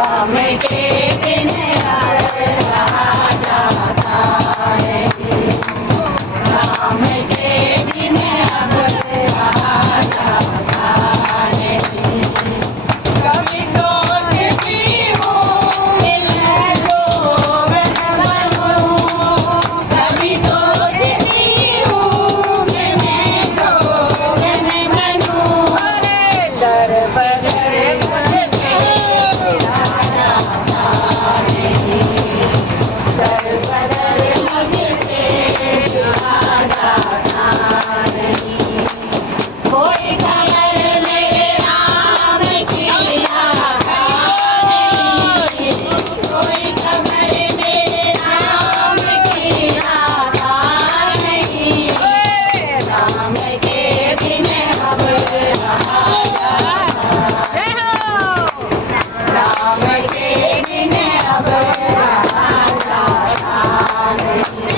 राम के बिन अब रहा जाता नहीं, राम के बिन अब रहा जाता नहीं। कभी सोचती हूँ मिलने जोग न बनूं, कभी सोचती हूँ मिलने जोग न बनूं। दर बदर मुझसे रहा जाता नहीं, दर बदर मुझसे रहा जाता नहीं। कोई खबर मेरे राम की आता नहीं, कोई खबर मेरे राम की आता नहीं। राम के बिन अब रहा जाता, राम के बिन अब रहा जाता नहीं।